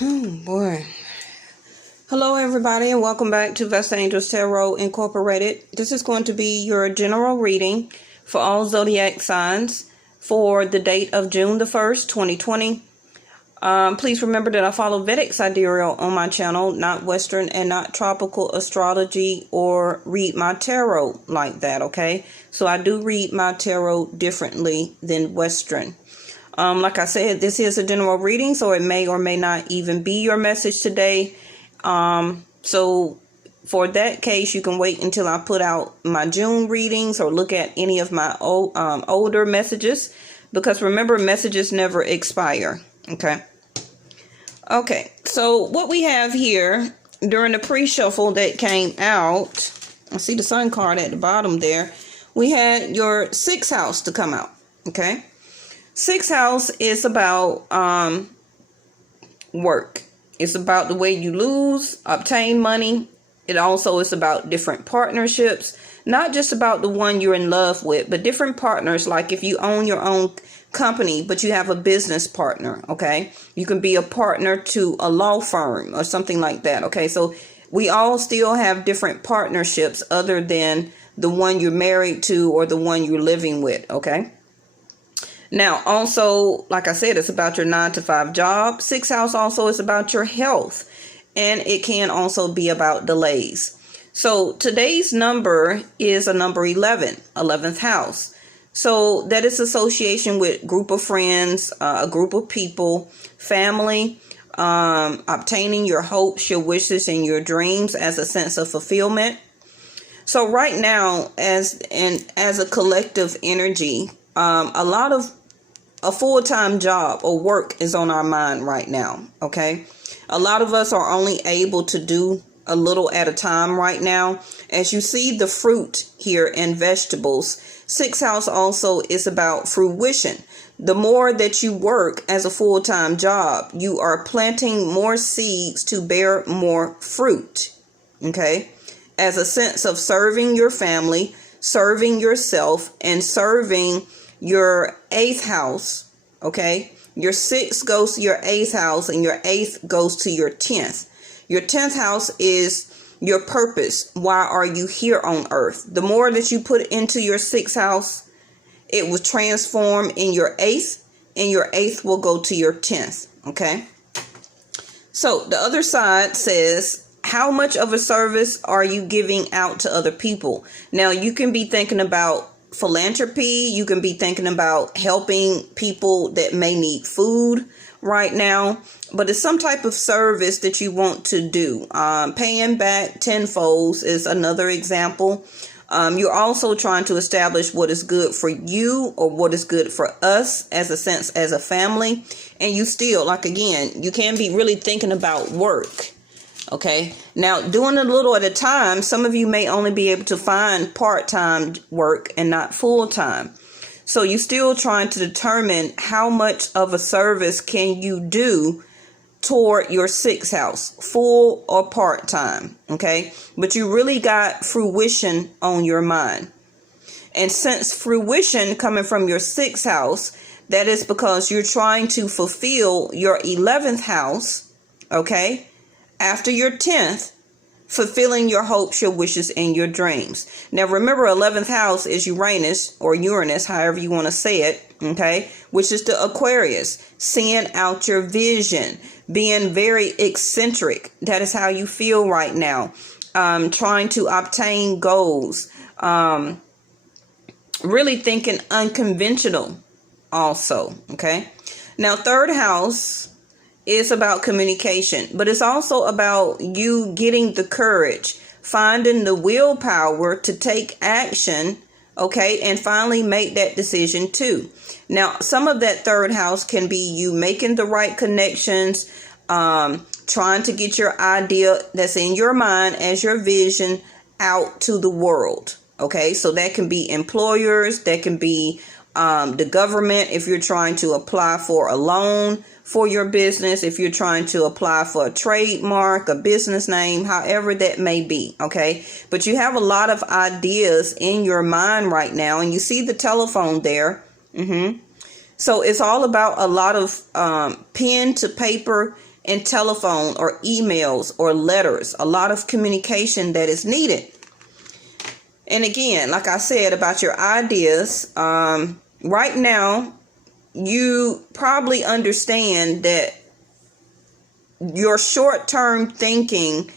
Oh boy. Hello everybody and welcome back to Vesta Angels Tarot Incorporated. This is going to be your general reading for all zodiac signs for the date of June the 1st, 2020. Please remember that I follow Vedic sidereal on my channel, not Western and not tropical astrology or read my tarot like that, okay? So I do read my tarot differently than Western. Like I said, this is a general reading, so it may or may not even be your message today. So for that case, you can wait until I put out my June readings or look at any of my older messages, because remember, messages never expire. Okay, so what we have here during the pre-shuffle that came out, I see the sun card at the bottom there. We had your 6th house to come out. Okay, 6th house is about work. It's about the way you obtain money. It also is about different partnerships, not just about the one you're in love with, but different partners. Like if you own your own company, but you have a business partner, okay? You can be a partner to a law firm or something like that, okay? So we all still have different partnerships other than the one you're married to or the one you're living with, okay? Now, also, like I said, it's about your 9-to-5 job. 6th house also is about your health, and it can also be about delays. So today's number is a number 11, 11th house. So that is association with group of friends, a group of people, family, obtaining your hopes, your wishes, and your dreams as a sense of fulfillment. So right now, as a collective energy, a full-time job or work is on our mind right now, okay? A lot of us are only able to do a little at a time right now. As you see the fruit here in vegetables, 6th house also is about fruition. The more that you work as a full-time job, you are planting more seeds to bear more fruit, okay? As a sense of serving your family, serving yourself, and serving your 8th house, okay? Your 6th goes to your 8th house, and your 8th goes to your 10th. Your 10th house is your purpose. Why are you here on earth? The more that you put into your 6th house, it will transform in your 8th, and your 8th will go to your 10th, okay? So the other side says, how much of a service are you giving out to other people? Now, you can be thinking about philanthropy. You can be thinking about helping people that may need food right now, but it's some type of service that you want to do. Paying back tenfold is another example. You're also trying to establish what is good for you or what is good for us as a family. And you still, like, again, you can be really thinking about work. Okay, now doing a little at a time, some of you may only be able to find part-time work and not full-time. So you're still trying to determine how much of a service can you do toward your 6th house, full or part-time, okay? But you really got fruition on your mind. And since fruition coming from your 6th house, that is because you're trying to fulfill your 11th house, okay? After your 10th, fulfilling your hopes, your wishes, and your dreams. Now, remember, 11th house is Uranus, or Uranus, however you want to say it, okay? Which is the Aquarius, seeing out your vision, being very eccentric. That is how you feel right now. Trying to obtain goals. Really thinking unconventional also, okay? Now, 3rd house is about communication, but it's also about you getting the courage, finding the willpower to take action, okay, and finally make that decision too. Now, some of that 3rd house can be you making the right connections, trying to get your idea that's in your mind as your vision out to the world, okay? So that can be employers, that can be the government if you're trying to apply for a loan for your business, if you're trying to apply for a trademark, a business name, however that may be, okay? But you have a lot of ideas in your mind right now, and you see the telephone there. So it's all about a lot of pen to paper and telephone or emails or letters. A lot of communication that is needed. And again, like I said about your ideas, right now, you probably understand that your short-term thinking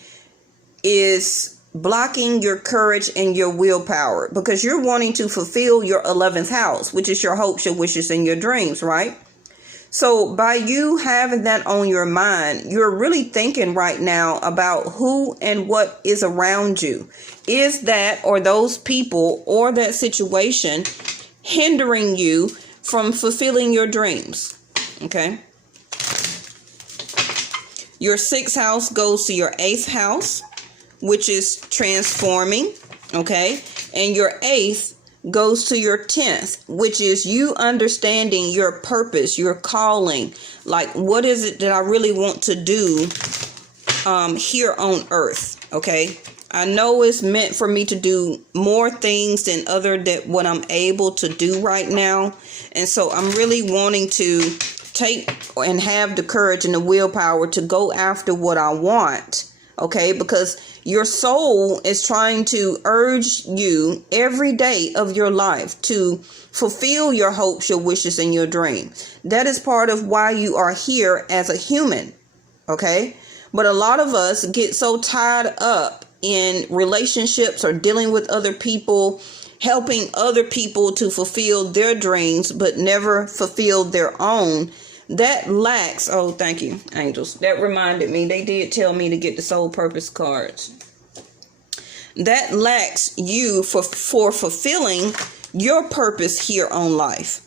is blocking your courage and your willpower, because you're wanting to fulfill your 11th house, which is your hopes, your wishes, and your dreams, right? So by you having that on your mind, you're really thinking right now about who and what is around you. Is that or those people or that situation hindering you from fulfilling your dreams? Okay. Your 6th house goes to your 8th house, which is transforming. Okay. And your 8th goes to your 10th, which is you understanding your purpose, your calling. Like, what is it that I really want to do here on earth? Okay. I know it's meant for me to do more things than what I'm able to do right now. And so I'm really wanting to take and have the courage and the willpower to go after what I want. Okay, because your soul is trying to urge you every day of your life to fulfill your hopes, your wishes, and your dreams. That is part of why you are here as a human. Okay, but a lot of us get so tied up in relationships or dealing with other people, helping other people to fulfill their dreams, but never fulfill their own. That lacks, oh, thank you, angels. That reminded me, they did tell me to get the soul purpose cards. That lacks you for fulfilling your purpose here on life.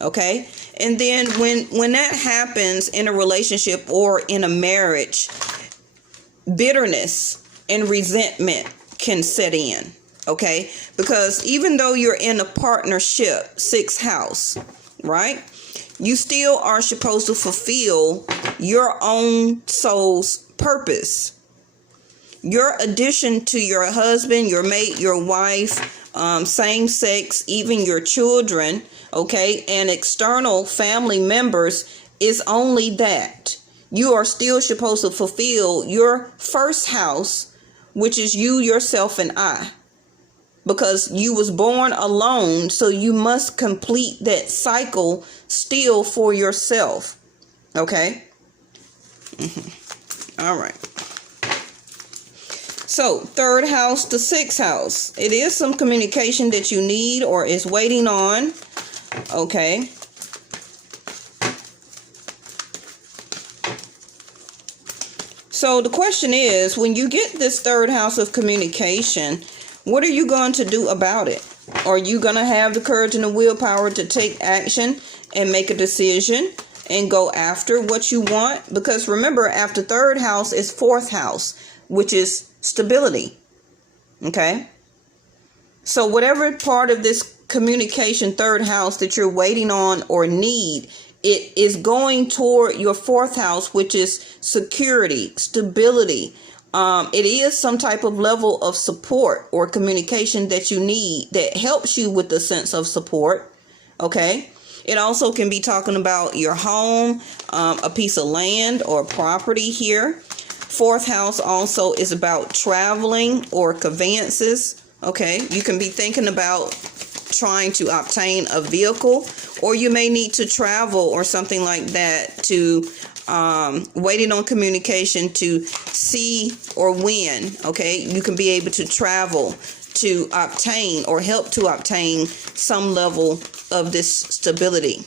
Okay. And then when that happens in a relationship or in a marriage, bitterness and resentment can set in. Okay. Because even though you're in a partnership, 6th house, right? You still are supposed to fulfill your own soul's purpose. Your addition to your husband, your mate, your wife, same sex, even your children, okay, and external family members is only that. You are still supposed to fulfill your 1st house, which is you, yourself, and I. Because you was born alone, so you must complete that cycle still for yourself. Okay? All right. So, 3rd house to 6th house. It is some communication that you need or is waiting on. Okay. So, the question is, when you get this 3rd house of communication, what are you going to do about it? Are you going to have the courage and the willpower to take action and make a decision and go after what you want? Because remember, after 3rd house is 4th house, which is stability. Okay. So whatever part of this communication 3rd house that you're waiting on or need, it is going toward your 4th house, which is security, stability. It is some type of level of support or communication that you need that helps you with the sense of support. Okay. It also can be talking about your home, a piece of land or property here. 4th house also is about traveling or conveyances. Okay. You can be thinking about trying to obtain a vehicle, or you may need to travel or something like that to waiting on communication to see or win. Okay, you can be able to travel to obtain or help to obtain some level of this stability.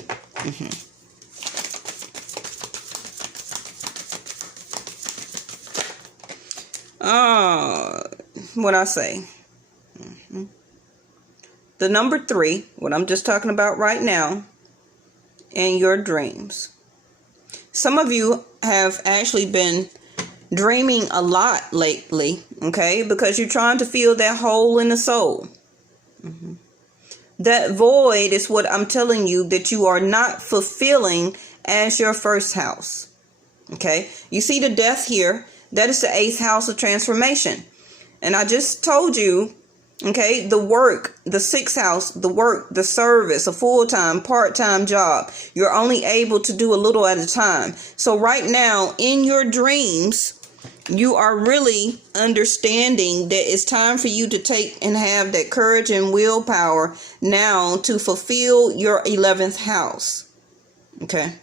What I say? The number 3, what I'm just talking about right now, and your dreams. Some of you have actually been dreaming a lot lately, okay, because you're trying to fill that hole in the soul. That void is what I'm telling you that you are not fulfilling as your 1st house. Okay, you see the death here. That is the 8th house of transformation. And I just told you Okay, the work, the sixth house, the work, the service, a full-time, part-time job. You're only able to do a little at a time. So right now in your dreams, you are really understanding that it's time for you to take and have that courage and willpower now to fulfill your 11th house. Okay.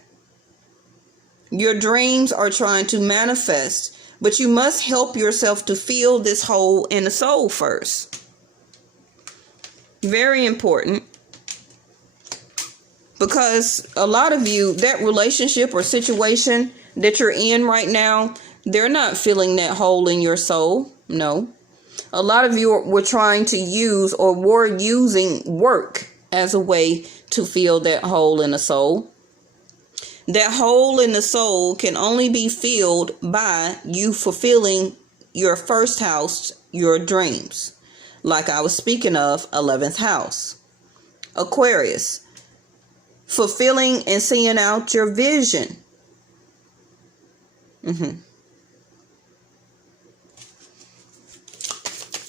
Your dreams are trying to manifest, but you must help yourself to feel this hole in the soul first. Very important, because a lot of you, that relationship or situation that you're in right now, they're not filling that hole in your soul. No. A lot of you were trying to use or were using work as a way to fill that hole in the soul. That hole in the soul can only be filled by you fulfilling your first house, your dreams. Like I was speaking of, 11th house. Aquarius. Fulfilling and seeing out your vision.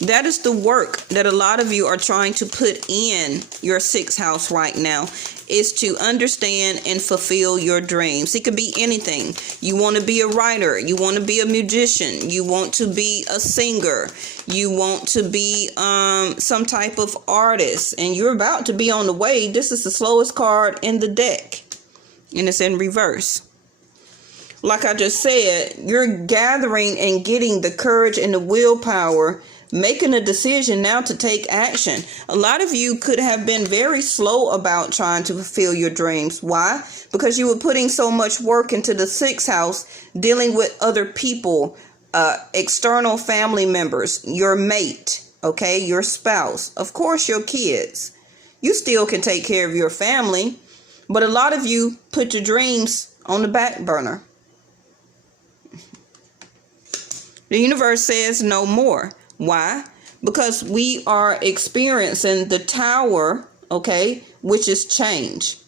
That is the work that a lot of you are trying to put in your sixth house right now, is to understand and fulfill your dreams. It could be anything. You want to be a writer. You want to be a musician. You want to be a singer. You want to be some type of artist. And you're about to be on the way. This is the slowest card in the deck. And it's in reverse. Like I just said, you're gathering and getting the courage and the willpower, making a decision now to take action. A lot of you could have been very slow about trying to fulfill your dreams. Why? Because you were putting so much work into the sixth house, dealing with other people, external family members, your mate, okay, your spouse, of course, your kids. You still can take care of your family, but a lot of you put your dreams on the back burner. The universe says no more. Why? Because we are experiencing the tower, okay, which is change.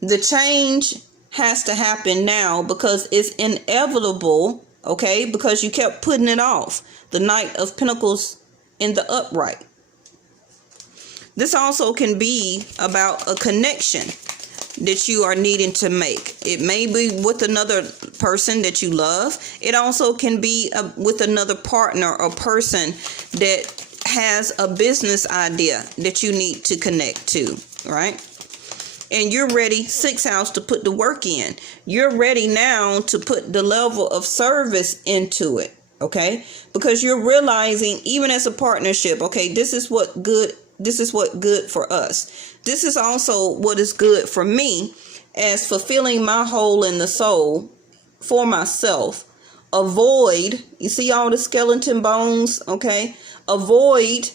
The change has to happen now because it's inevitable, okay, because you kept putting it off. The Knight of Pentacles in the upright. This also can be about a connection that you are needing to make. It may be with another person that you love. It also can be with another partner or person that has a business idea that you need to connect to, right? And you're ready, sixth house, to put the work in. You're ready now to put the level of service into it, okay? Because you're realizing, even as a partnership, okay, this is what good for us. This is also what is good for me, as fulfilling my hole in the soul for myself. Avoid, you see all the skeleton bones, okay? Avoid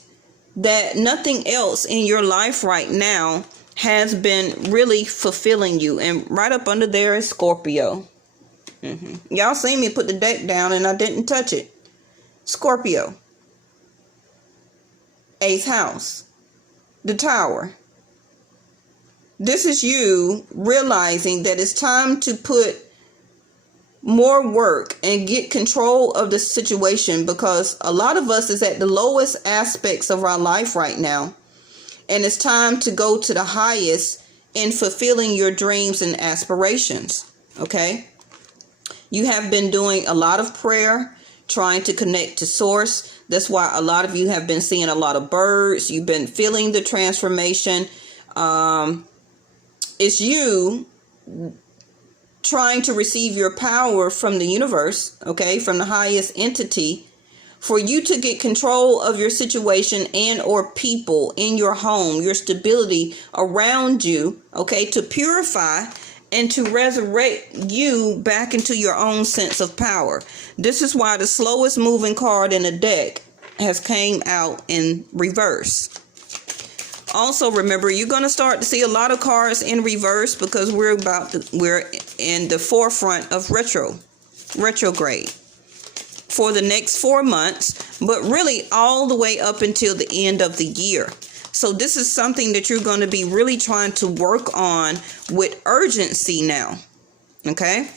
that nothing else in your life right now has been really fulfilling you. And right up under there is Scorpio. Y'all seen me put the deck down and I didn't touch it. Scorpio. Eighth house. The Tower. This is you realizing that it's time to put more work and get control of the situation, because a lot of us is at the lowest aspects of our life right now. And it's time to go to the highest in fulfilling your dreams and aspirations. Okay? You have been doing a lot of prayer, trying to connect to source. That's why a lot of you have been seeing a lot of birds. You've been feeling the transformation. It's you trying to receive your power from the universe, okay, from the highest entity, for you to get control of your situation and or people in your home, your stability around you, okay, to purify and to resurrect you back into your own sense of power. This is why the slowest moving card in the deck has came out in reverse. Also, remember, you're going to start to see a lot of cards in reverse because we're in the forefront of retrograde for the next 4 months, but really all the way up until the end of the year. So this is something that you're going to be really trying to work on with urgency now. Okay?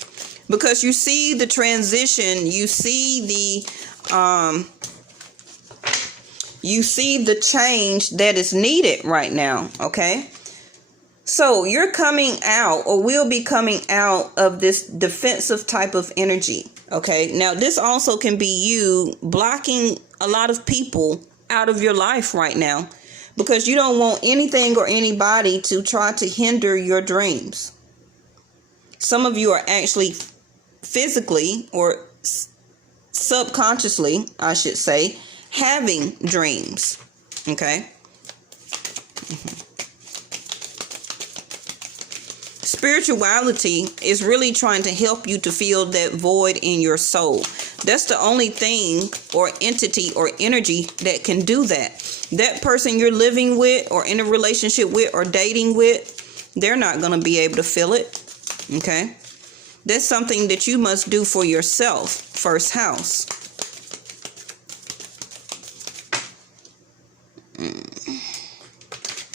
Because you see the transition, you see You see the change that is needed right now, okay? So you're coming out, or will be coming out of this defensive type of energy, okay? Now, this also can be you blocking a lot of people out of your life right now because you don't want anything or anybody to try to hinder your dreams. Some of you are actually physically or subconsciously, I should say, having dreams, okay? Spirituality is really trying to help you to fill that void in your soul. That's the only thing or entity or energy that can do that. That person you're living with or in a relationship with or dating with, they're not going to be able to feel it, okay? That's something that you must do for yourself, first house.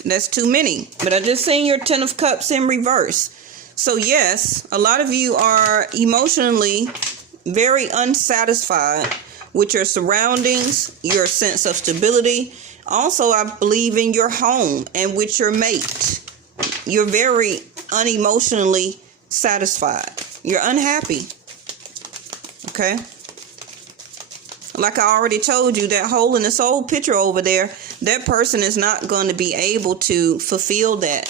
That's too many. But I just seen your 10 of Cups in reverse. So yes, a lot of you are emotionally very unsatisfied with your surroundings, your sense of stability. Also, I believe in your home and with your mate. You're very unemotionally satisfied. You're unhappy. Okay? Like I already told you, that hole in the soul picture over there, that person is not going to be able to fulfill that.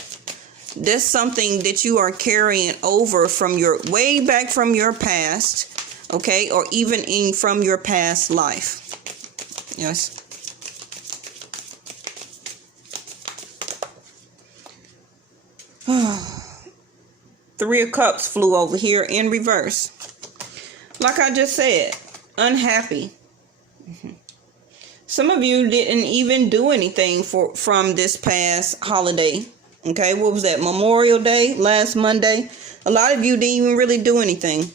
That's something that you are carrying over from your way back from your past, okay, or even from your past life. Yes. Three of Cups flew over here in reverse. Like I just said, unhappy. Some of you didn't even do anything from this past holiday. Okay, what was that? Memorial Day, last Monday. A lot of you didn't even really do anything.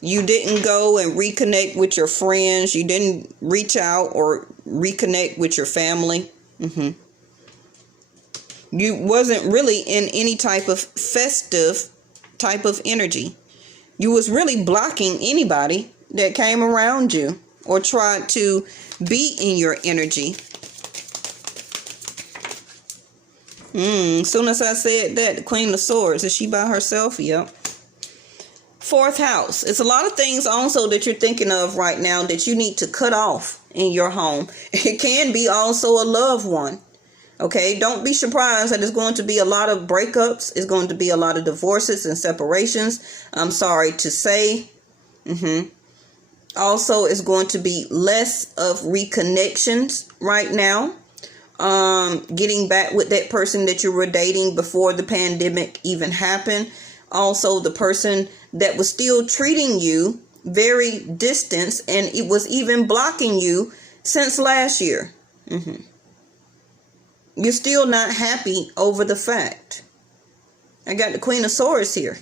You didn't go and reconnect with your friends. You didn't reach out or reconnect with your family. You wasn't really in any type of festive type of energy. You was really blocking anybody that came around you or tried to be in your energy. Soon as I said that, the Queen of Swords, is she by herself? Yep. Fourth house. It's a lot of things also that you're thinking of right now that you need to cut off in your home. It can be also a loved one. Okay, don't be surprised that there's going to be a lot of breakups. It's going to be a lot of divorces and separations. I'm sorry to say. Also, it's going to be less of reconnections right now. Getting back with that person that you were dating before the pandemic even happened. Also, the person that was still treating you very distant and it was even blocking you since last year. You're still not happy over the fact. I got the Queen of Swords here.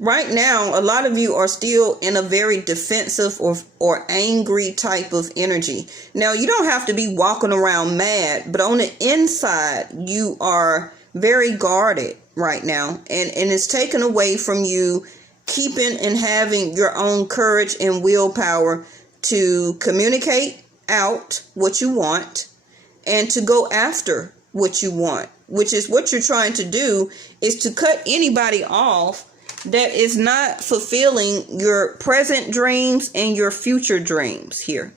Right now, a lot of you are still in a very defensive or angry type of energy. Now, you don't have to be walking around mad, but on the inside, you are very guarded right now. And it's taken away from you keeping and having your own courage and willpower to communicate out what you want and to go after what you want, which is what you're trying to do, is to cut anybody off that is not fulfilling your present dreams and your future dreams here.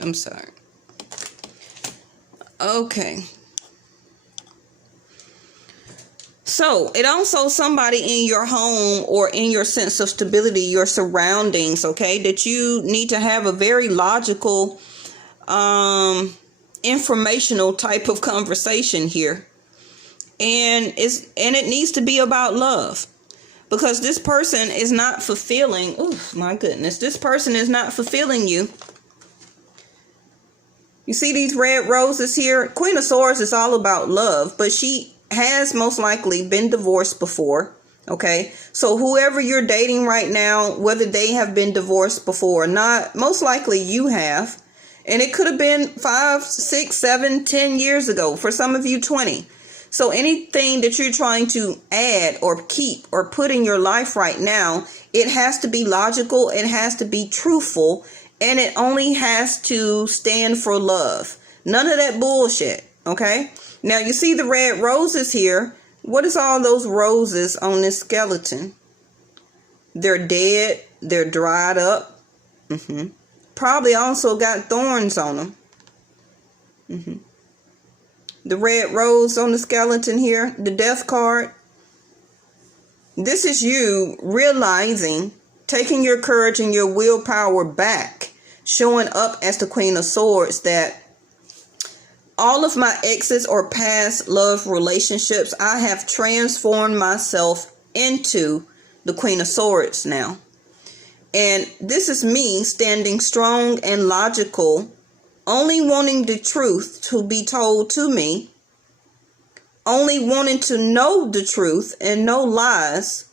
I'm sorry. Okay. So it also somebody in your home or in your sense of stability, your surroundings, okay, that you need to have a very logical, informational type of conversation here. And it needs to be about love, because this person is not fulfilling. Oh my goodness. This person is not fulfilling you. You see these red roses here? Queen of Swords is all about love, but she has most likely been divorced before. Okay, so whoever you're dating right now, whether they have been divorced before or not, most likely you have. And it could have been 5, 6, 7, 10 years ago. For some of you, 20. So anything that you're trying to add or keep or put in your life right now, it has to be logical, it has to be truthful, and it only has to stand for love. None of that bullshit, okay? Now you see the red roses here. What is all those roses on this skeleton? They're dead, they're dried up. Probably also got thorns on them. The red rose on the skeleton here, the death card. This is you realizing, taking your courage and your willpower back, showing up as the Queen of Swords, that all of my exes or past love relationships, I have transformed myself into the Queen of Swords now. And this is me standing strong and logical, only wanting the truth to be told to me, only wanting to know the truth and no lies,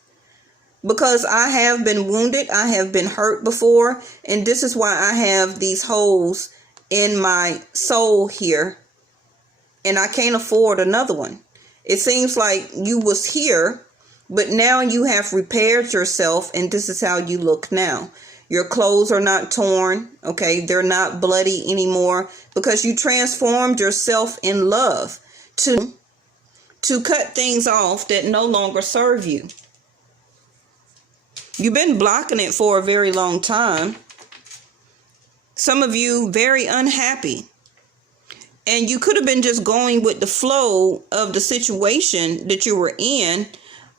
because I have been wounded, I have been hurt before, and this is why I have these holes in my soul here, and I can't afford another one. It seems like you was here, but now you have repaired yourself, and this is how you look now. Your clothes are not torn, okay? They're not bloody anymore, because you transformed yourself in love to cut things off that no longer serve you. You've been blocking it for a very long time. Some of you very unhappy. And you could have been just going with the flow of the situation that you were in,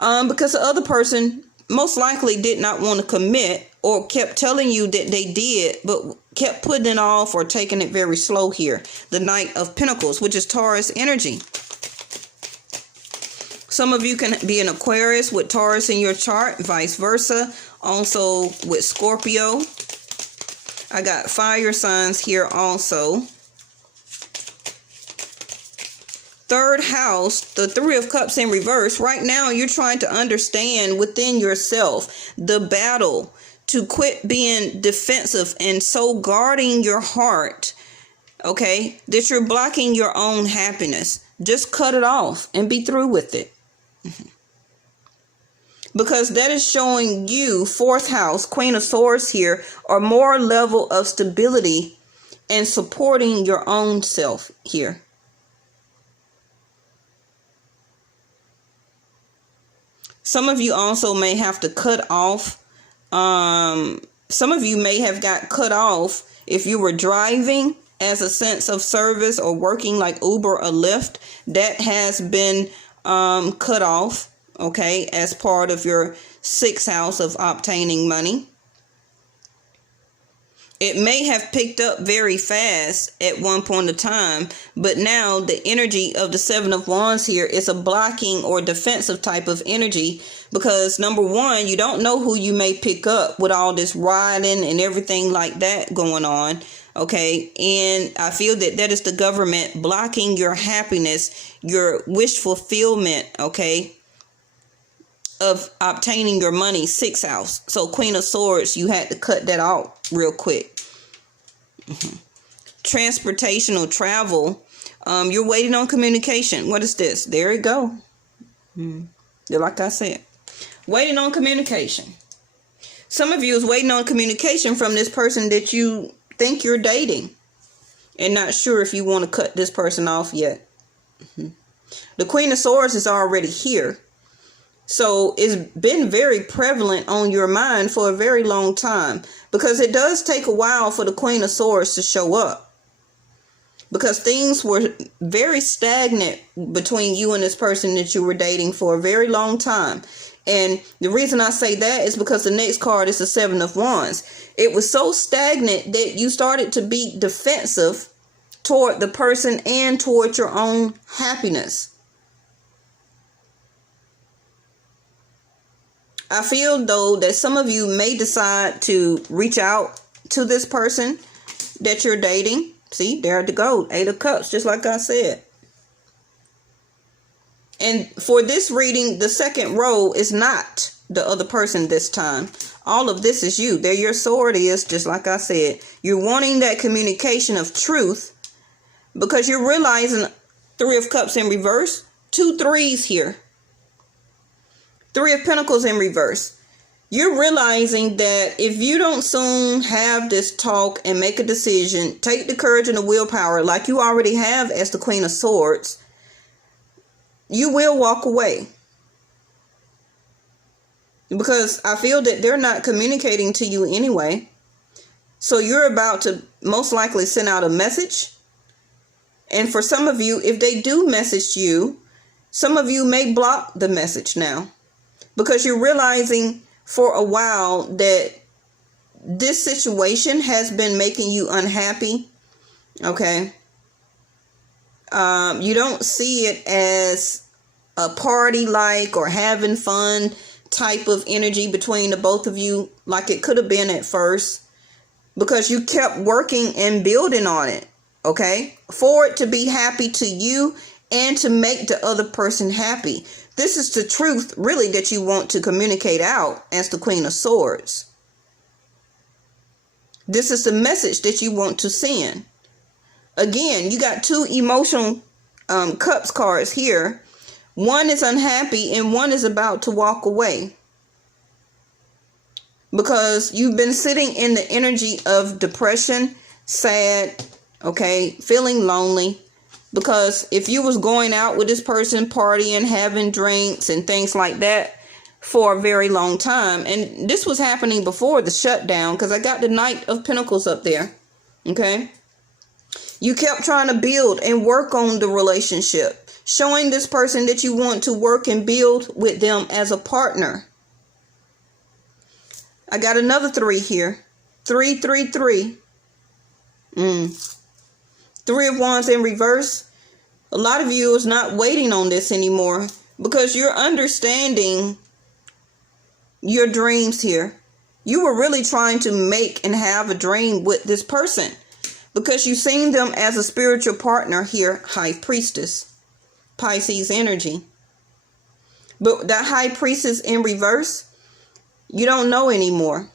because the other person most likely did not want to commit, or kept telling you that they did, but kept putting it off or taking it very slow here. The Knight of Pentacles, which is Taurus energy. Some of you can be an Aquarius with Taurus in your chart, vice versa. Also with Scorpio. I got fire signs here also. Third house, the Three of Cups in reverse. Right now, you're trying to understand within yourself the battle to quit being defensive and so guarding your heart, okay, that you're blocking your own happiness. Just cut it off and be through with it. Because that is showing you, fourth house, Queen of Swords here, a more level of stability and supporting your own self here. Some of you also may have to cut off. Some of you may have got cut off if you were driving as a sense of service or working like Uber or Lyft. That has been cut off, okay, as part of your sixth house of obtaining money. It may have picked up very fast at one point of time, but now the energy of the Seven of Wands here is a blocking or defensive type of energy, because number one, you don't know who you may pick up with all this riding and everything like that going on. Okay, and I feel that that is the government blocking your happiness, your wish fulfillment, okay, of obtaining your money, sixth house. So Queen of Swords, you had to cut that out real quick. Transportational travel, you're waiting on communication. What is this? There you go. Like I said, waiting on communication. Some of you is waiting on communication from this person that you think you're dating and not sure if you want to cut this person off yet. The Queen of Swords is already here. So it's been very prevalent on your mind for a very long time, because it does take a while for the Queen of Swords to show up, because things were very stagnant between you and this person that you were dating for a very long time. And the reason I say that is because the next card is the Seven of Wands. It was so stagnant that you started to be defensive toward the person and toward your own happiness. I feel, though, that some of you may decide to reach out to this person that you're dating. See, there to go. Eight of Cups, just like I said. And for this reading, the second row is not the other person this time. All of this is you. There your sword is, just like I said. You're wanting that communication of truth, because you're realizing Three of Cups in reverse. 2 threes here. 3 of Pentacles in reverse. You're realizing that if you don't soon have this talk and make a decision, take the courage and the willpower like you already have as the Queen of Swords, you will walk away. Because I feel that they're not communicating to you anyway. So you're about to most likely send out a message. And for some of you, if they do message you, some of you may block the message now. Because you're realizing for a while that this situation has been making you unhappy. Okay. You don't see it as a party like or having fun type of energy between the both of you like it could have been at first. Because you kept working and building on it. Okay. For it to be happy to you and to make the other person happy. This is the truth, really, that you want to communicate out as the Queen of Swords. This is the message that you want to send. Again, you got 2 emotional cups cards here. One is unhappy and one is about to walk away. Because you've been sitting in the energy of depression, sad, okay, feeling lonely. Because if you was going out with this person, partying, having drinks and things like that for a very long time. And this was happening before the shutdown because I got the Knight of Pentacles up there. Okay. You kept trying to build and work on the relationship. Showing this person that you want to work and build with them as a partner. I got another 3 here. 3, 3, 3. 3 of Wands in reverse. A lot of you is not waiting on this anymore because you're understanding your dreams here. You were really trying to make and have a dream with this person because you've seen them as a spiritual partner here, High Priestess, Pisces energy. But that High Priestess in reverse, you don't know anymore.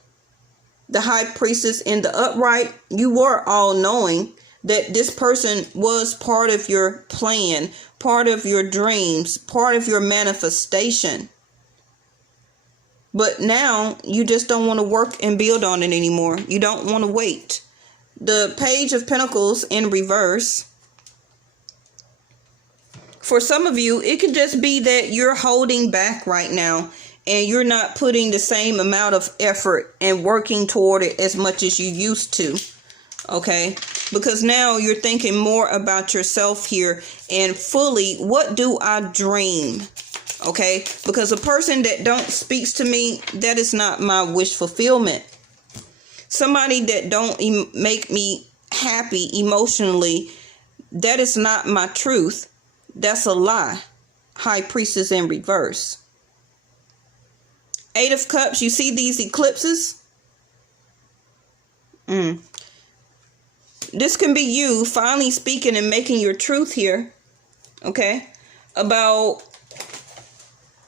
The High Priestess in the upright, you were all knowing that this person was part of your plan, part of your dreams, part of your manifestation. But now you just don't want to work and build on it anymore. You don't want to wait. The Page of Pentacles in reverse. For some of you, it could just be that you're holding back right now and you're not putting the same amount of effort and working toward it as much as you used to. Okay, because now you're thinking more about yourself here and fully, what do I dream? Okay, because a person that don't speaks to me, that is not my wish fulfillment. Somebody that don't make me happy emotionally, that is not my truth. That's a lie. High Priestess in reverse. 8 of Cups, you see these eclipses? This can be you finally speaking and making your truth here, okay, about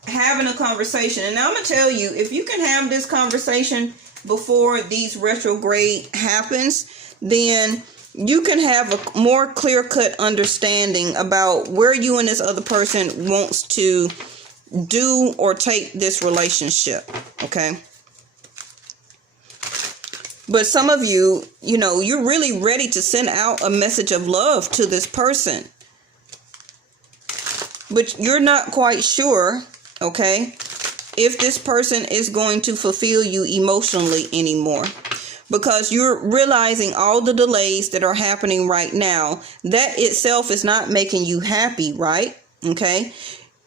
having a conversation. And I'm going to tell you, if you can have this conversation before these retrograde happens, then you can have a more clear-cut understanding about where you and this other person wants to do or take this relationship, okay? But some of you, you know, you're really ready to send out a message of love to this person. But you're not quite sure, okay, if this person is going to fulfill you emotionally anymore. Because you're realizing all the delays that are happening right now. That itself is not making you happy, right? Okay.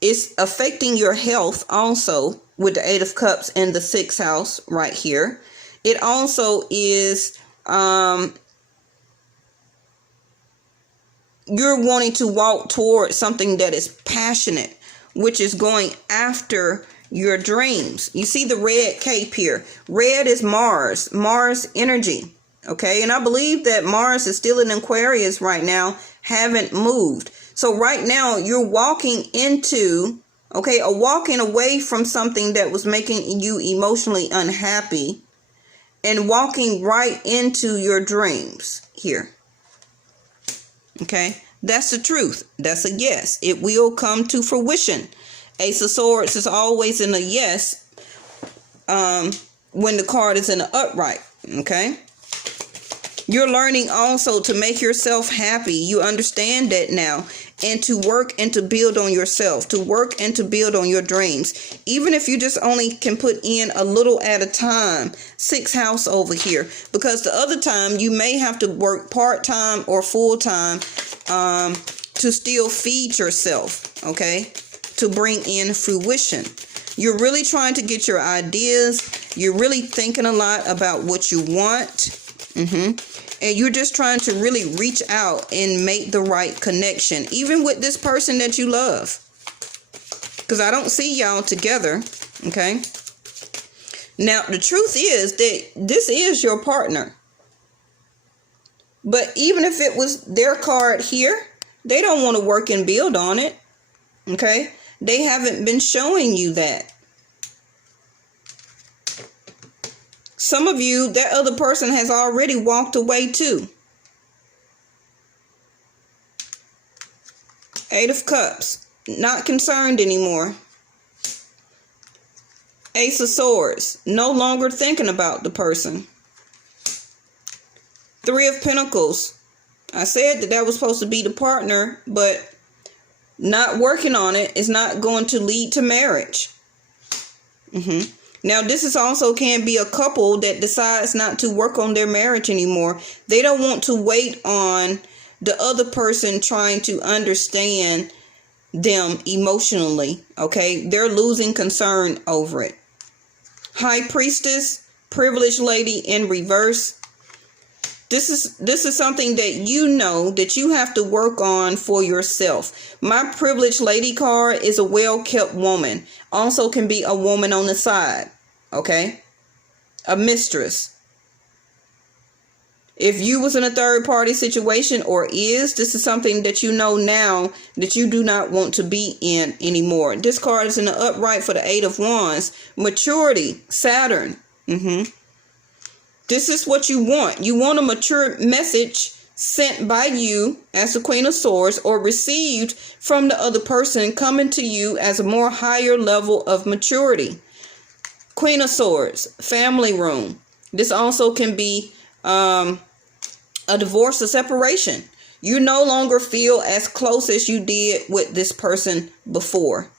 It's affecting your health also with the 8 of Cups and the 6th house right here. It also is you're wanting to walk toward something that is passionate, which is going after your dreams. You see the red cape here. Red is Mars energy. Okay. And I believe that Mars is still in Aquarius right now, haven't moved. So right now you're walking into, okay, a walking away from something that was making you emotionally unhappy and walking right into your dreams here. Okay, that's the truth. That's a yes. It will come to fruition. Ace of Swords is always in a yes when the card is in an upright. Okay, you're learning also to make yourself happy. You understand that now. And to work and to build on yourself, to work and to build on your dreams. Even if you just only can put in a little at a time. 6th house over here. Because the other time you may have to work part-time or full-time to still feed yourself. Okay? To bring in fruition. You're really trying to get your ideas. You're really thinking a lot about what you want. And you're just trying to really reach out and make the right connection, even with this person that you love. Because I don't see y'all together, okay? Now, the truth is that this is your partner. But even if it was their card here, they don't want to work and build on it, okay? They haven't been showing you that. Some of you, that other person has already walked away too. 8 of Cups. Not concerned anymore. Ace of Swords. No longer thinking about the person. 3 of Pentacles. I said that was supposed to be the partner, but not working on it is not going to lead to marriage. Now, this is also can be a couple that decides not to work on their marriage anymore. They don't want to wait on the other person trying to understand them emotionally. Okay, they're losing concern over it. High Priestess, Privileged Lady in reverse. This is something that you know that you have to work on for yourself. My Privileged Lady card is a well-kept woman. Also can be a woman on the side. Okay? A mistress. If you was in a third party situation or this is something that you know now that you do not want to be in anymore. This card is in the upright for the 8 of Wands. Maturity. Saturn. This is what you want. You want a mature message sent by you as the Queen of Swords or received from the other person coming to you as a more higher level of maturity. Queen of Swords, family room. This also can be a divorce or separation. You no longer feel as close as you did with this person before.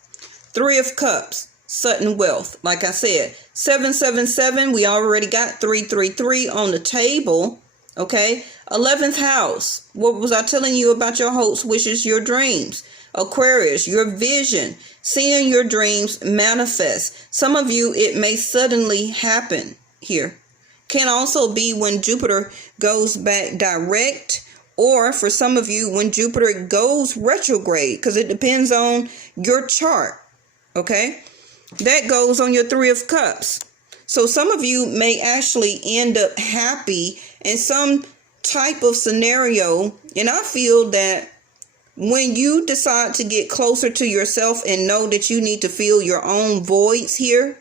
3 of Cups. Sudden wealth. Like I said, 777, we already got 333 on the table. Okay. 11th house. What was I telling you about your hopes, wishes, your dreams? Aquarius, your vision. Seeing your dreams manifest. Some of you, it may suddenly happen here. Can also be when Jupiter goes back direct, or for some of you, when Jupiter goes retrograde, because it depends on your chart. Okay. That goes on your 3 of Cups. So some of you may actually end up happy in some type of scenario. And I feel that when you decide to get closer to yourself and know that you need to fill your own voids here,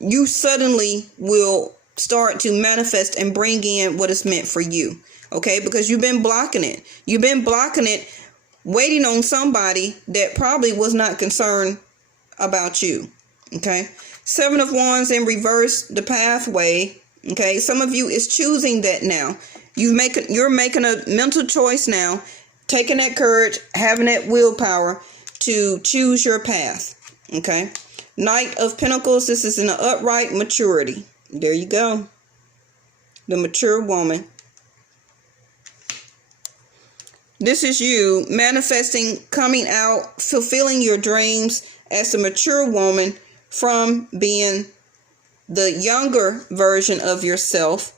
you suddenly will start to manifest and bring in what is meant for you. Okay, because you've been blocking it. You've been blocking it, waiting on somebody that probably was not concerned about you. Okay, 7 of Wands in reverse, the pathway. Okay, some of you is choosing that now. You're making a mental choice now, taking that courage, having that willpower to choose your path. Okay, Knight of Pentacles. This is an upright maturity. There you go. The mature woman. This is you manifesting, coming out, fulfilling your dreams as a mature woman from being the younger version of yourself.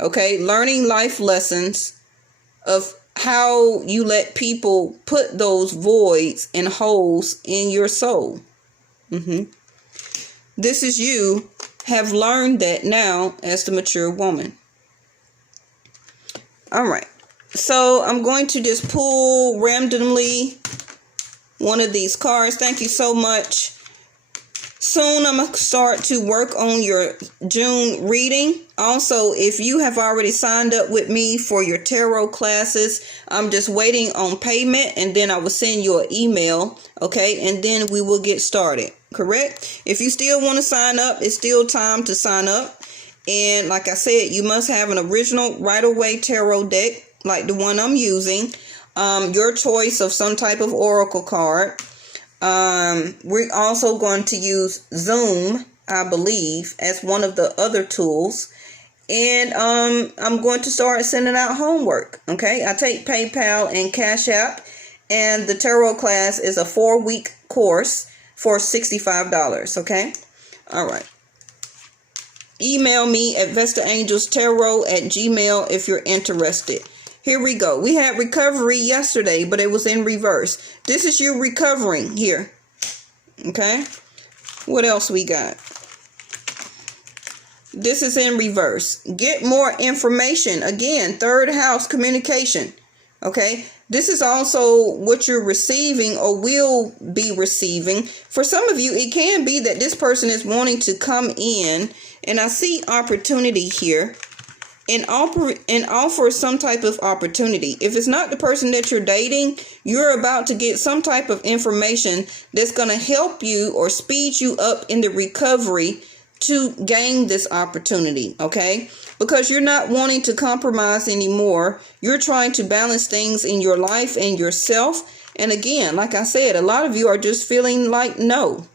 Okay, learning life lessons of how you let people put those voids and holes in your soul. This is you have learned that now as the mature woman. All right. So I'm going to just pull randomly one of these cards. Thank you so much, Soon I'm going to start to work on your June reading. Also, if you have already signed up with me for your tarot classes, I'm just waiting on payment, and then I will send you an email, okay? And then we will get started, correct? If you still want to sign up, it's still time to sign up. And like I said, you must have an original Rider-Waite tarot deck, like the one I'm using. Your choice of some type of oracle card. We're also going to use Zoom, I believe, as one of the other tools. And I'm going to start sending out homework. Okay, I take PayPal and Cash App, and the tarot class is a 4-week course for $65. Okay, all right. Email me at VestaAngelsTarot@gmail.com if you're interested. Here we go. We had recovery yesterday, but it was in reverse. This is you recovering here. Okay. What else we got? This is in reverse. Get more information. Again, third house communication. Okay. This is also what you're receiving or will be receiving. For some of you, it can be that this person is wanting to come in, and I see opportunity here. And offer some type of opportunity. If it's not the person that you're dating, you're about to get some type of information that's going to help you or speed you up in the recovery to gain this opportunity, okay? Because you're not wanting to compromise anymore. You're trying to balance things in your life and yourself. And again, like I said, a lot of you are just feeling like no.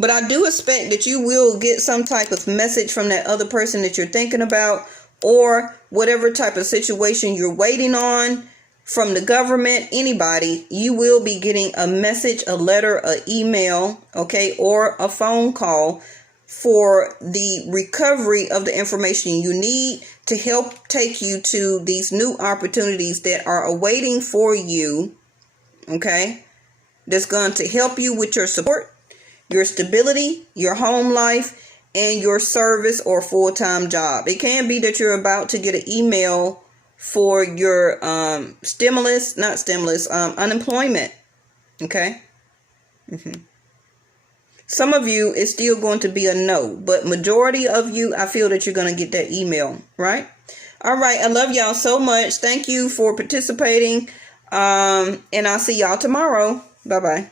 But I do expect that you will get some type of message from that other person that you're thinking about, or whatever type of situation you're waiting on from the government, anybody. You will be getting a message, a letter, an email, okay, or a phone call for the recovery of the information you need to help take you to these new opportunities that are awaiting for you, okay? That's going to help you with your support, your stability, your home life, and your service or full-time job. It can be that you're about to get an email for your unemployment. Okay? Some of you, it's still going to be a no, but majority of you, I feel that you're going to get that email, right? All right, I love y'all so much. Thank you for participating, and I'll see y'all tomorrow. Bye-bye.